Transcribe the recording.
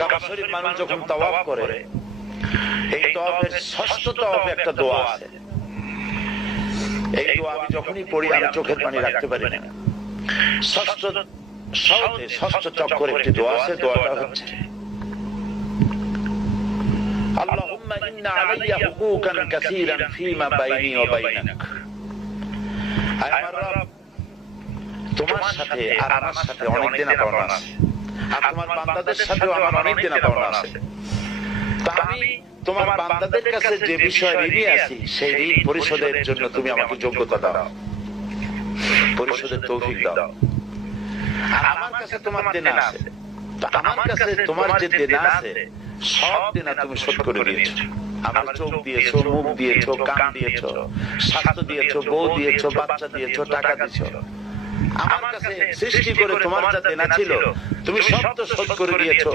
কাবা শরীফ মানুষ যখন তাওয়াফ করে, এই তাওয়াফের ষষ্ঠ তাওয়াফে একটা দোয়া আছে। এই দোয়া আমি যখনই পড়ি আমি চোখের পানি রাখতে পারি না। ষষ্ঠ চক্করে একটি দোয়া আছে, দোয়াটা হচ্ছে আল্লাহুম্মা ইন্না আলাইয়া হুকুকান কাসীরান ফীমা বাইনি ওয়া বাইনাক। আয় আমার রব, তোমার সাথে আর আমার সাথে অনেক দেনা পাওনা আছে, আর তোমার বান্দাদের সাথেও আমার অনেক দেনা পাওনা আছে। তা আমি তোমার বান্দাদের কাছে যে বিষয় ঋণী আছি, সেই ঋণ পরিশোধের জন্য তুমি আমাকে যোগ্যতা দাও, পরিশোধের তৌফিক দাও। আর আমার কাছে তোমার দেনা আছে, তা আমার কাছে তোমার যে দেনা আছে সব দেনা তুমি শোধ করে দিয়েছো। আমার চোখ দিয়েছো, মুখ দিয়েছো, কান দিয়েছো, স্বাস্থ্য দিয়েছো, বউ দিয়েছো, বাচ্চা দিয়েছো, টাকা দিয়েছো। আমার কাছে সৃষ্টি করে তোমার যা দেনা ছিল তুমি সব তো শোধ করে দিয়েছো।